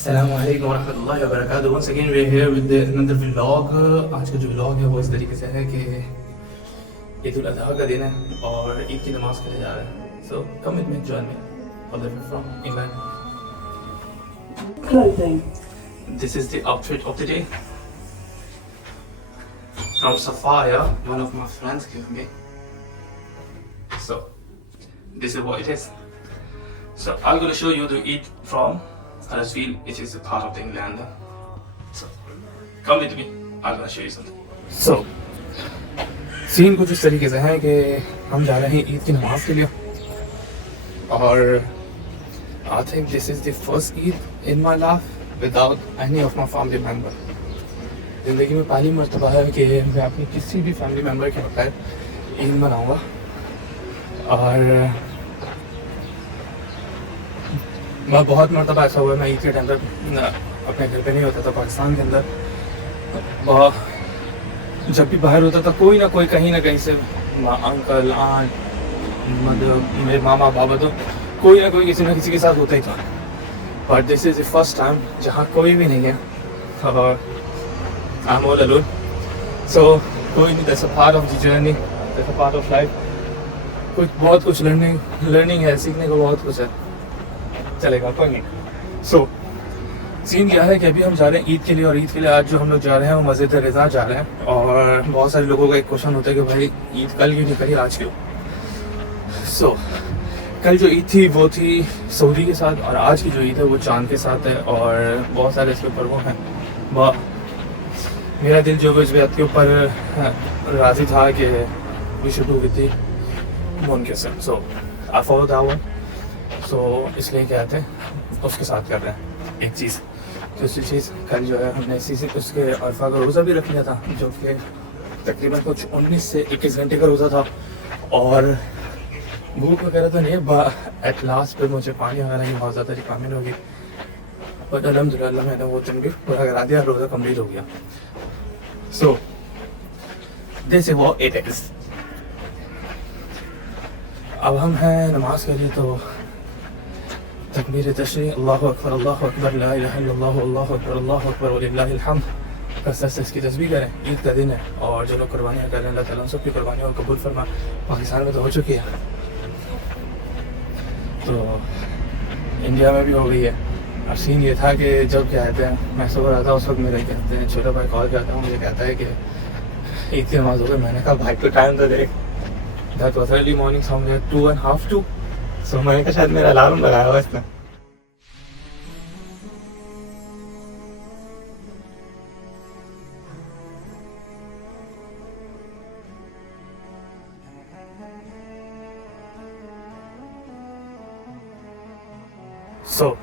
अस्सलामुअलैकुम वरहमतुल्लाहि वबरकातुहू। Once again we are here with another vlog. आज का जो व्लॉग है वो इस तरीके से है कि ईद उल अज़हा का दिन है और ईद की नमाज़ के लिए जा रहे हैं। So come with me, join me all the way from England. Clothing. This is the outfit of the day from Safaya, one of my friends gave me. So this is what it is. So I'm going to show you the Eid from Huddersfield, which is a part of the England. So come with me, I'm going to show you something. So scene कुछ इस तरीके से है कि हम जा रहे हैं ईद की नमाज के लिए और I think this is the first Eid in my life without any of my family member. ज़िंदगी में पहली मर्तबा है कि मैं अपनी किसी भी फैमिली मेम्बर के बगैर ईद मनाऊँगा और मैं बहुत मरतबा ऐसा हुआ, मैं ईद के टाइम पर अपने घर पे नहीं होता था पाकिस्तान के अंदर। जब भी बाहर होता था कोई ना कोई कहीं ना कहीं से अंकल आंट मतलब मेरे मामा बाबा तो कोई ना कोई किसी न किसी के साथ होता ही था। But this is the first time जहाँ कोई भी नहीं है और आई एम ऑल अलोन। सो कोई नहीं, that's a part of the journey, that's a part of life. बहुत कुछ लर्निंग है, सीखने को बहुत कुछ है, चलेगा कोई नहीं। सो सीन क्या है कि अभी हम जा रहे हैं ईद के लिए और ईद के लिए आज जो हम लोग जा रहे हैं वो मस्जिद रज़ा जा रहे हैं। और बहुत सारे लोगों का एक क्वेश्चन होता है कि भाई ईद कल क्यों नहीं करी, आज क्यों। सो कल जो ईद थी वो थी सऊदी के साथ और आज की जो ईद है वो चांद के साथ है और बहुत सारे इसके ऊपर वो हैं। मेरा दिल जो इस बात के ऊपर राज़ी था कि we should do with the moon के साथ। So I follow that one. So इसलिए क्या कहते हैं उसके साथ कर रहे हैं एक चीज़। दूसरी चीज़ कल जो है हमने इसी से उसके अरफा का रोज़ा भी रख लिया था जो कि तकरीबन कुछ 19 से 21 घंटे का रोज़ा था और भूख वगैरह तो नहीं। एट लास्ट पे मुझे पानी वगैरह की बहुत ज़्यादा रिक्वायरमेंट होगी बट अल्हम्दुलिल्लाह मैंने वो दिन भी पूरा करा दिया, रोज़ा कम्प्लीट हो गया। So this is what it is. अब हम हैं नमाज के लिए तो तकबीर तशरी अल्लाहु अकबर ला इलाहा इल्लल्लाह अल्लाहु अकबर वलिल्लाहिल हम्द कसरत से इसकी तस्बीह करें। ईद का दिन है और जो लोग कुर्बानियाँ कर रहे हैं अल्लाह ताला उन सब की कुर्बानियों को कबूल फरमा। पाकिस्तान में तो हो चुकी है तो इंडिया में भी हो गई है। और सीन ये था कि जब क्या कहते हैं मैं सो रहा था उस वक्त मेरे कहते हैं छोटा भाई कॉल करता हूँ, मुझे कहता है कि ईद की नमाज हो गई। मैंने कहा भाई तो टाइम तो देख, that was early morning somewhere 2:30 सो मैंने कहा शायद मेरा अलार्म लगाया हुआ इसने। सो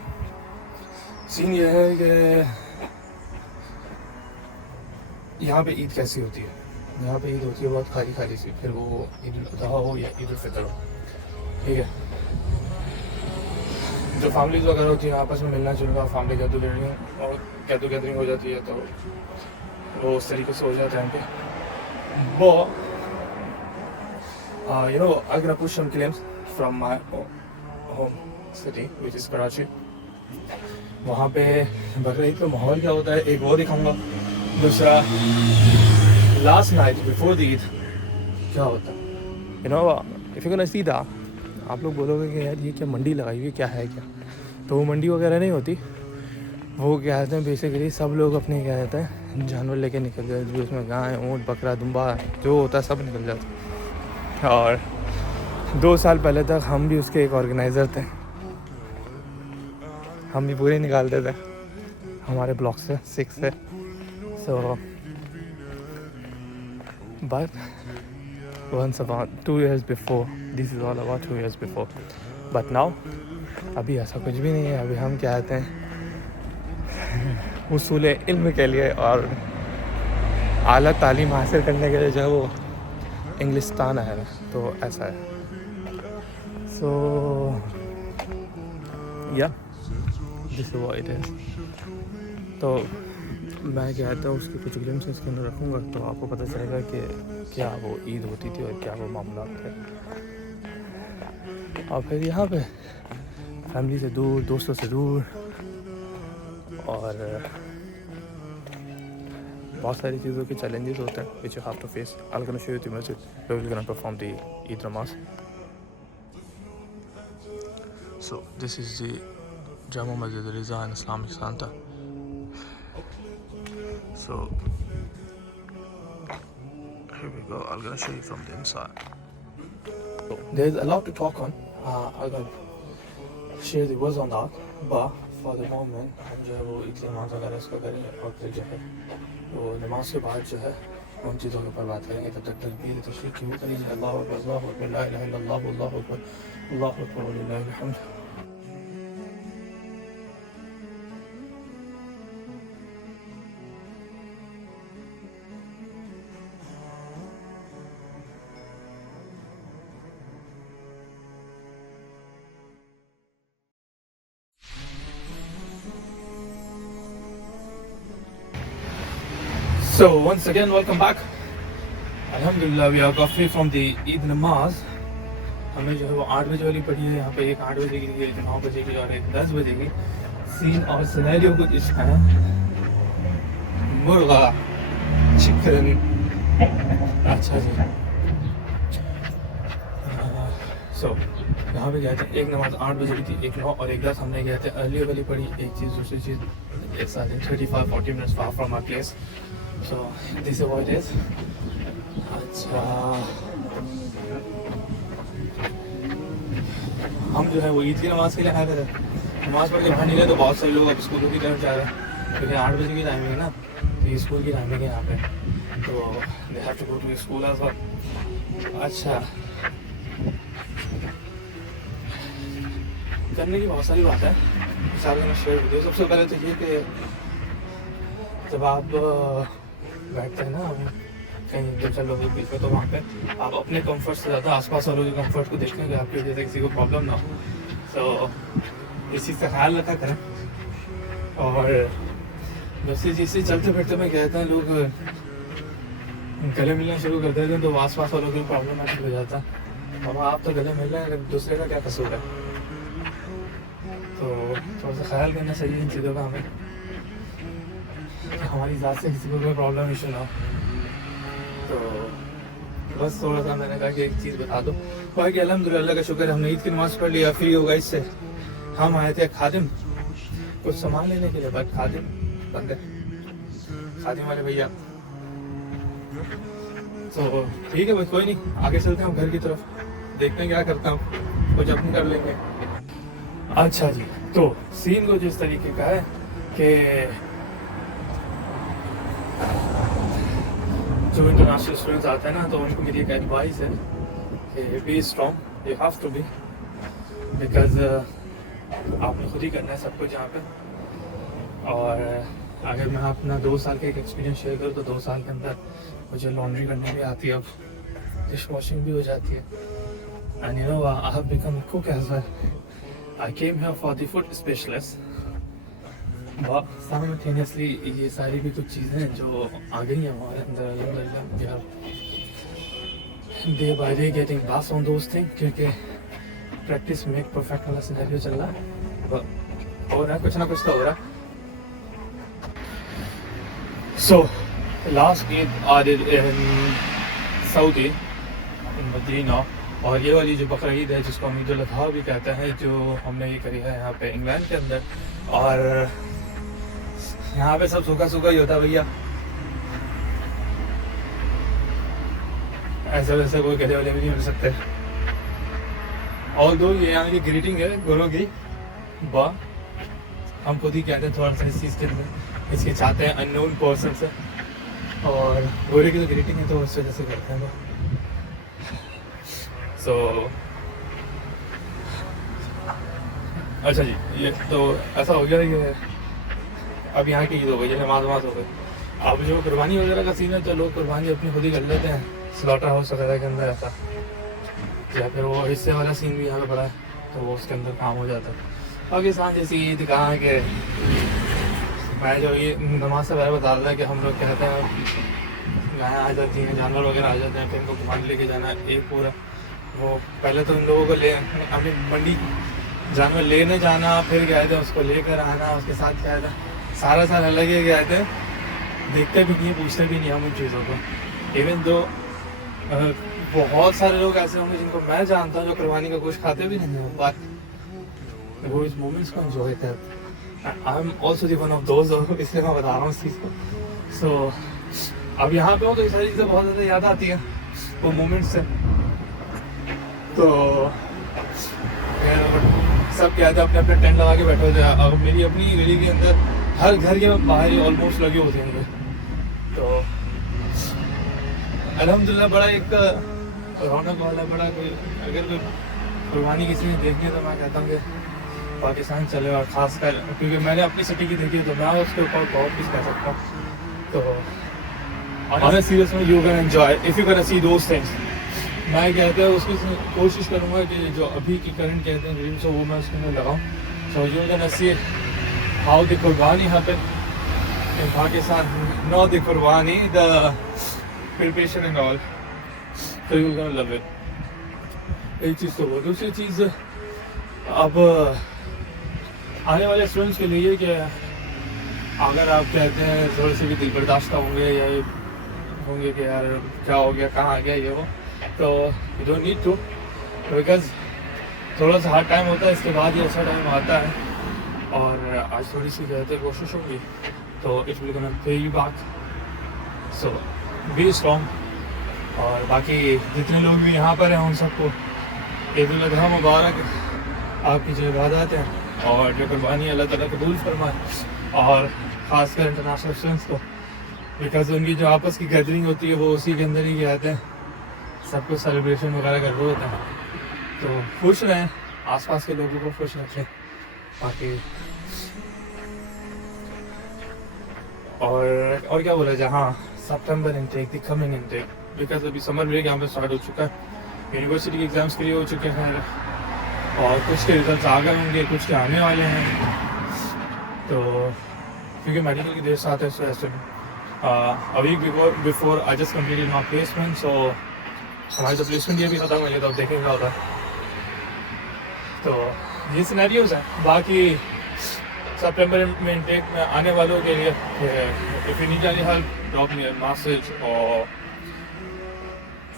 सीन ये है कि यहाँ पे ईद कैसी होती है। यहाँ पे ईद होती है बहुत खाली खाली सी, फिर वो ईद उल अज़हा हो या ईद उल फितर हो, ठीक है। जो फैमिलीज वगैरह होती है आपस में मिलना जुलना, फैमिली गैदरिंग हो जाती है तो वो उस तरीके से हो जाता है यहाँ पे। वो you know I gonna push some claims from my home city which is Karachi. वहाँ पे बकरीद का माहौल क्या होता है एक वो दिखाऊंगा। दूसरा last night before the Eid क्या होता है, you know if you can see that. आप लोग बोलोगे कि यार ये क्या मंडी लगाई हुई क्या है क्या, तो वो मंडी वगैरह नहीं होती। वो क्या कहते हैं बेसिकली सब लोग अपने क्या कहते हैं जानवर लेके निकल जाते हैं, उसमें गाय ऊँट बकरा दुम्बा जो होता है सब निकल जाते। और 2 साल पहले तक हम भी उसके एक ऑर्गेनाइज़र थे, हम भी पूरे निकालते थे हमारे ब्लॉक से 6 से। So but once about 2 years before, this is all about 2 years before, but now अभी ऐसा कुछ भी नहीं है। अभी हम क्या कहते हैं उसूल इल्म के लिए और आला तालीम हासिल करने के लिए जो है वो इंग्लिस्तान आया है, तो ऐसा है। सो या this is what it is. तो मैं क्या कहता हूँ उसकी कुछ ग्लिम्स इसके अंदर रखूँगा तो आपको पता चलेगा कि क्या वो ईद होती थी और क्या वो मामला थे। और फिर यहाँ पे फैमिली से दूर, दोस्तों से दूर, और बहुत सारी चीज़ों के चैलेंजेस होते हैं which you have to face. I will show you the मस्जिद where we gonna perform the Eid नमाज. So this is the Jama Masjid Riza and Islamic Center. So here we go. I'm gonna show you from the inside. So, there's a lot to talk on. I'm gonna share the words on that, but for the moment हम जो है वो इतनी नमाज वगैरह इसका करें और फिर जो है वो नमाज के बाद जो है उन चीज़ों के ऊपर बात करेंगे. तब तक तकबीर तशरीफ़ क्यों करिए. अल्लाहु अकबर अल्लाहु अकबर ला इलाहा इल्लल्लाह अल्लाहु अकबर अल्लाहु अकबर व लिल्लाहिल हम्द. So once again, welcome back. Alhamdulillah, we are got free from the Eid Namaz. हमें जो है वो 8 बजे वाली पड़ी है. यहाँ पे एक 8 बजे की, एक 9 बजे की और एक 10 बजे की. सीन और सिनेरियो कुछ इसका है. मुर्गा, चिकन. अच्छा जी. So यहाँ पे गए थे. एक नमाज 8 बजे की थी, एक 9 और एक 10 हमने गए थे. अर्ली वाली पड़ी. एक चीज़ दूसरी चीज़. It's I think 35-40 minutes far from our place. So this is what it is. अच्छा हम जो है वो ईद की नमाज़ के लिए आए थे. नमाज़ पढ़ के बाहर निकले तो बहुत सारे लोग अब स्कूलों की तरफ जा रहे हैं क्योंकि 8 बजे की टाइमिंग है ना. तो ये स्कूल की टाइमिंग है यहाँ पे. तो they have to go to school as well. अच्छा करने की बहुत सारी बात है. सारे में शेयर वीडियो. सबसे पहले तो ये कि जब आप बैठते हैं ना कहीं दो चार लोगों के बीच में तो वहाँ पे आप अपने कंफर्ट से ज़्यादा आसपास वालों के कंफर्ट को देखें कि आपकी वजह से किसी को प्रॉब्लम ना हो. तो इस चीज़ का ख्याल रखा करें. और वैसे जैसे चलते फिरते में कहते हैं लोग गले मिलना शुरू कर देते हैं तो आसपास वालों की प्रॉब्लम हो जाता है. अब आप तो गले मिल रहे हैं, दूसरे का क्या कसूर है. तो थोड़ा सा ख्याल करना चाहिए इन चीज़ों का हमें कि हमारी ज़ात से किसी को कोई प्रॉब्लम इशू ना हो. तो बस थोड़ा सा मैंने कहा कि एक चीज़ बता दो. बाकी अल्हम्दुलिल्लाह का शुक्र, हमने ईद की नमाज़ पढ़ लिया, फ्री होगा इससे. हम आए थे खादिम कुछ सामान लेने के लिए, बट खादिम बंद है. खादिम वाले भैया. तो ठीक है बस कोई नहीं, आगे चलते हैं हम घर की तरफ. देखते हैं क्या करता हूँ, कुछ अपनी कर लेंगे. अच्छा जी, तो सीन को जिस तरीके का है कि जो इंटरनेशनल स्टूडेंट्स आते हैं ना तो उनको मेरी एक एडवाइस है कि be strong. You have to be because आपने खुद ही करना है सब कुछ यहाँ पे. और अगर मैं अपना 2 साल का एक एक्सपीरियंस शेयर करूँ तो 2 साल के अंदर मुझे लॉन्ड्री करने भी आती है, अब डिश वॉशिंग भी हो जाती है. And you know I have become a cook as well. I came here for the food specialist. But simultaneously ये सारी भी कुछ चीज़ें हैं जो आ गई हैं हमारे अंदर. अल्हम्दुलिल्लाह day by day getting pass on those thing क्योंकि प्रैक्टिस मेक परफेक्ट वाला सिनेरियो चल रहा है. हो रहा है कुछ ना कुछ तो हो रहा है. So last Eid I did in Saudi in Medina. और ये वाली जो बकरा ईद है जिसको हम ईद उल अज़हा भी कहते हैं, जो हमने ये करी है यहाँ पे इंग्लैंड के अंदर. और यहाँ पे सब सूखा सूखा ही होता है भैया. ऐसे वैसे कोई गले वाले भी नहीं मिल सकते. और दो ये यहाँ की ग्रीटिंग है गोरों की. हम खुद ही कहते हैं थोड़ा सा इस चीज़ के अंदर इसके चाहते हैं अननोन पर्सन से. और गोरे की तो ग्रीटिंग है तो उस वजह से करते हैं. तो अच्छा जी, ये तो ऐसा हो गया कि अब यहाँ की ईद हो गई, नमाज हो गई. अब जो कुर्बानी वगैरह का सीन है तो लोग कुर्बानी अपनी खुद ही कर लेते हैं स्लॉटर हाउस वगैरह के अंदर ऐसा, या फिर वो हिस्से वाला सीन भी यहाँ पे पड़ा है तो वो उसके अंदर काम हो जाता है. पाकिस्तान जैसी ईद कहाँ है कि मैं जो ये नमाज से पहले बता रहा था कि हम लोग कहते हैं गायें आ जाती हैं, जानवर वगैरह आ जाते हैं, फिर इनको घुमाने लेके जाना एक पूरा वो. पहले तो इन लोगों को ले अपनी मंडी जानवर लेने जाना, फिर गए थे उसको लेकर आना, उसके साथ क्या था सारा साल अलग ही गए थे, देखते भी नहीं, पूछते भी नहीं हम उन चीज़ों को। इवन तो बहुत सारे लोग ऐसे होंगे जिनको मैं जानता हूँ जो कुर्बानी का गोश्त खाते भी नहीं हैं, बट वो इस मोमेंट्स को एंजॉय करते हैं। I am also the one of those, इसलिए मैं बता रहा हूँ इस चीज़ को। सो अब यहाँ पे हो तो ये सारी चीज़ें बहुत ज़्यादा याद आती हैं वो मोमेंट्स से। तो सब क्या था, अपने अपने टेंट लगा के बैठे होते हैं। अब मेरी अपनी गली के अंदर हर घर के बाहर ही ऑलमोस्ट लगे होते हैं। तो अल्हम्दुलिल्लाह बड़ा एक रौनक वाला, बड़ा कोई अगर कोई कुर्बानी किसी ने देखी है तो मैं कहता हूँ कि पाकिस्तान चले, और ख़ास कर क्योंकि मैंने अपनी सिटी की देखी है तो मैं उसके ऊपर बहुत कुछ कह सकता हूँ। तो on a serious note you can enjoy if you can C those things. मैं कहता हूँ उसकी कोशिश करूँगा कि जो अभी की करंट कहते हैं ड्रीम्स हो वो मैं उसके अंदर लगाऊँ। So you can see how the कुर्बानी happen in Pakistan, not the कुर्बानी, द प्रिपरेशन एंड ऑल। तो यू कैन लव इट। एक चीज़ तो वो, दूसरी चीज़ अब आने वाले स्टूडेंट्स के लिए कि अगर आप कहते हैं थोड़े से भी दिल बर्दाश्त होंगे या होंगे कि यार क्या हो गया, कहाँ आ गया ये वो, तो you don't need to, because थोड़ा सा हार्ड टाइम होता है, इसके बाद ही अच्छा टाइम आता है। और आज थोड़ी सी कहते हैं कोशिश होगी तो it will gonna pay you back. So be strong. और बाकी जितने लोग भी यहाँ पर हैं उन सबको ईद उल अज़हा मुबारक। आपकी जो इबादत है और जो कुर्बानी अल्लाह ताला कबूल फरमाए, और ख़ासकर इंटरनेशनल स्टूडेंट्स को, बिकॉज उनकी जो आपस की गैदरिंग होती है वो उसी के अंदर ही आते हैं, सब कुछ सेलिब्रेशन वगैरह कर रहे होते हैं। तो खुश रहें, आसपास के लोगों को खुश रखें। बाकी और क्या बोला जाए, हाँ सितंबर intake, the coming intake, because अभी समर ब्रेक यहाँ पे स्टार्ट हो चुका है, यूनिवर्सिटी के एग्ज़ाम्स क्लियर हो चुके हैं और कुछ के रिजल्ट्स आ गए होंगे, कुछ के आने वाले हैं। तो क्योंकि मेडिकल की देर से आते हैं सो ऐसे a week before I just completed my placement, so हमारी तो प्लेसमेंट ये भी खत्म हुई है, तो अब देखेंगे क्या होता है। तो ये सिनेरियोज हैं। बाकी सितंबर में इनटेक में आने वालों के लिए if you need any help drop me a message, और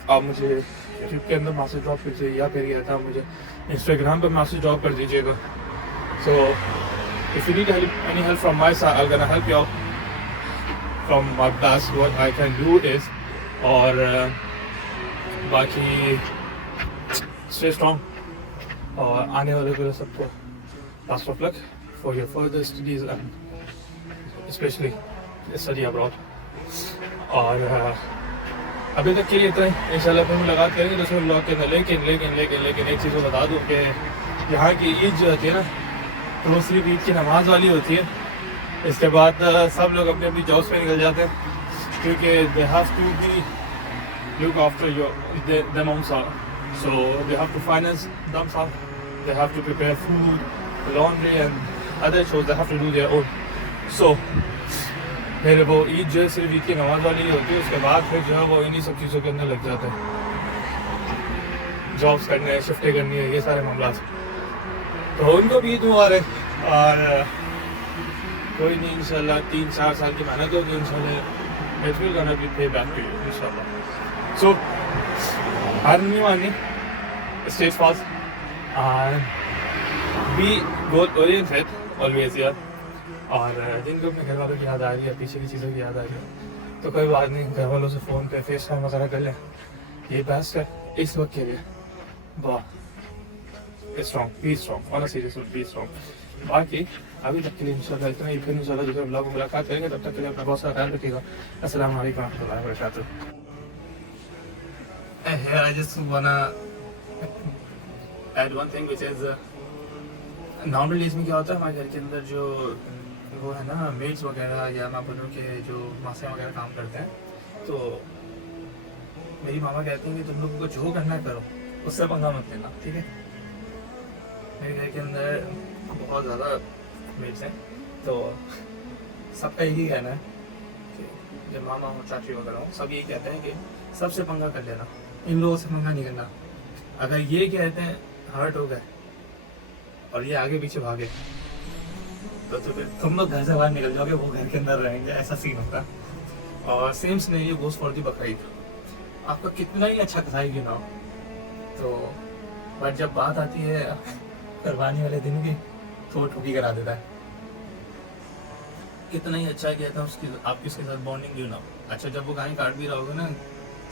आप मुझे यूट्यूब के अंदर मैसेज ड्रॉप कीजिए या फिर या था मुझे इंस्टाग्राम पर मैसेज ड्रॉप कर दीजिएगा। So if you need any help from my side I am gonna help you out from my best what I can do is. और बाकी स्टे स्ट्रॉन्ग, और आने वाले को सबको best of luck for your further studies and specially study abroad. और अभी तक के लिए इतना ही, इंशाल्लाह फिर मुलाकात करेंगे दूसरे ब्लॉग के अंदर। लेकिन एक चीज़ को बता दूँ कि यहाँ की ईद जो होती है ना, तो वो सिर्फ ईद की नमाज़ वाली होती है। इसके बाद सब लोग अपनी अपनी जॉब्स में निकल जाते हैं, क्योंकि they have to be look after them own self. So they have to finance themselves, they have to prepare food, laundry and other chores they have to do their own. So फिर वो ईद जो है सिर्फ ईद की नमाज वाली ही होती है, उसके बाद फिर जो है वो इन्हीं सब चीज़ों के अंदर लग जाता है, जॉब्स करने हैं, शिफ्टें करनी है, ये सारे मामला। तो उनको भी ईद मुबारक। और कोई नहीं, इंशाल्लाह 3-4 साल की मेहनत होगी, इंशाल्लाह इट विल गोना बी पे बैक टू यू इंशाल्लाह। So, हार नहीं माननी, stay fast and be goal oriented always यार। और जिनको अपने घर वालों की याद आ रही है, पीछे की चीज़ों की याद आ रही है, तो कोई बात नहीं, घर वालों से फ़ोन पे फेस टाइम वगैरह कर लें, ये बेस्ट है इस वक्त के लिए। वाह strong, be strong, on a serious note be strong. बाकी अभी तक के लिए इंशाल्लाह इतना ही, फिर इंशाल्लाह दूसरे ब्लॉग में मुलाकात करेंगे, तब तक के लिए अपना बहुत सारा ख्याल रखिएगा। अस्सलाम वालेकुम रहमतुल्लाहि व बरकातुहू। Here I just wanna add one thing which is normal days में क्या होता है, हमारे घर के अंदर जो वो है ना मेड्स वगैरह, या मैं बोलूँ कि जो मासियाँ वगैरह काम करते हैं, तो मेरी मामा कहती हैं कि तुम लोगों को जो करना है करो, उससे पंगा मत लेना, ठीक है। मेरे घर के अंदर बहुत ज़्यादा मेड्स हैं, तो सबका यही कहना है कि जब मामा हो, चाची वगैरह हो, सब यही कहते हैं कि सबसे पंगा कर लेना, इन लोगों से पंगा नहीं करना। अगर ये कहते हैं हर्ट हो गए और ये आगे पीछे भागे तो फिर तुम लोग घर से बाहर निकल जाओगे, वो घर के अंदर रहेंगे, ऐसा सीन होता। और same scenario goes for the Bakrid. आपका कितना ही अच्छा कसाई ना हो, तो बट जब बात आती है कुर्बानी वाले दिन की, तो वो ठुकी करा देता है। कितना ही अच्छा किया था उसकी, आपकी उसके साथ बॉन्डिंग क्यों ना हो। अच्छा, जब वो गाय काट भी रहा होगा ना,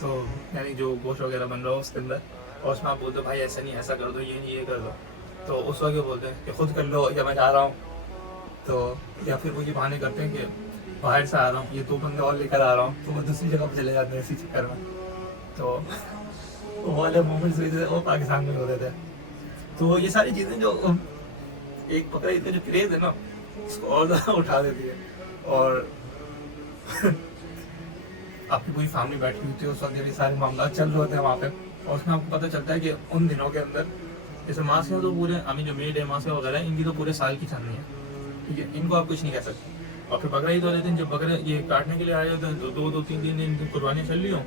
तो यानी जो गोश्त वगैरह बन रहा हो उसके अंदर, और उसमें आप बोलते हो भाई ऐसा नहीं, ऐसा कर दो, ये नहीं, ये कर दो, तो उस वक्त बोलते हैं कि खुद कर लो या मैं जा रहा हूँ। तो या फिर वो ये बहाने करते हैं कि बाहर से आ रहा हूँ, ये 2 बंदे और लेकर आ रहा हूँ, तो वो दूसरी जगह पर चले जाते हैं इसी चक्कर में। तो वो वाले मोमेंट्स भी वो पाकिस्तान में होते थे। तो ये सारी चीज़ें जो एक बकरीद का जो क्रेज है ना, उसको और ज़्यादा उठा देती है। और आपकी पूरी फैमिली बैठी होती है उस वक्त, ये सारे मामला चल रहे होते हैं वहाँ पे, और उसमें आपको पता चलता है कि उन दिनों के अंदर जैसे मासियाँ तो पूरे, अभी जो मेड है मासियाँ वगैरह, इनकी तो पूरे साल की चलनी है, ठीक है, इनको आप कुछ नहीं कह सकते। और फिर बकरा ईद वाले दिन जब बकरे ये काटने के लिए आए होते हैं, तो 2-3 दिन इनकी कुर्बानियाँ चल रही हो,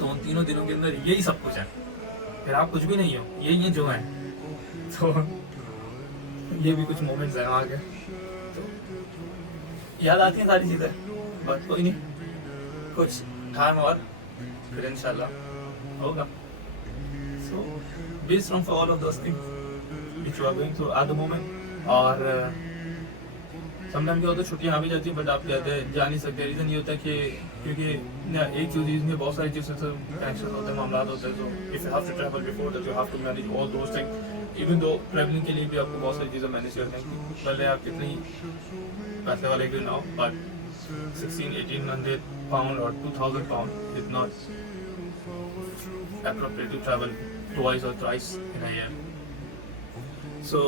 तो उन तीनों दिनों के अंदर यही सब कुछ है, फिर आप कुछ भी नहीं हो, यही है जो है। तो ये भी कुछ मोमेंट्स हैं वहाँ के, तो याद आती हैं सारी चीज़ें, बट कोई नहीं, कुछ टाइम और फिर इंशाल्लाह होगा। So be strong for all of those things which you are going through at the moment. और समटाइम क्या होता है, छुट्टियाँ आ भी जाती है, बट आप कहते हैं जा नहीं सकते। रीज़न ये होता है कि क्योंकि एक चीज़ में बहुत सारी चीज़ों से टेंशन होते हैं, मामला होते हैं। तो if you have to travel before that, you have to manage all those things. Even though travelling के लिए भी आपको बहुत सारी चीज़ें मैनेज करनी हैं, भले आप कितनी पैसे वाले क्यों ना हो, but 1600-1800 pound or 2000 pound is not appropriate to travel twice or thrice in a year. So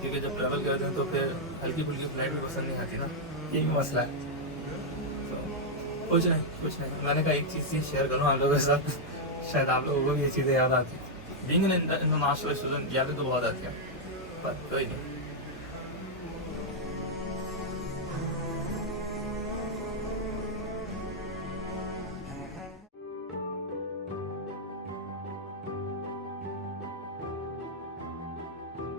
क्योंकि जब ट्रैवल करते हैं तो फिर हल्की फुल्की फ्लाइट भी पसंद नहीं आती ना, यही मसला है। तो कुछ नहीं, मैंने कहा एक चीज़ शेयर करूँ आप लोगों के साथ, शायद आप लोगों को भी ये चीज़ें याद आती। बीइंग एन इंटरनेशनल स्टूडेंट यादें तो बहुत आती हैं, पर कोई नहीं।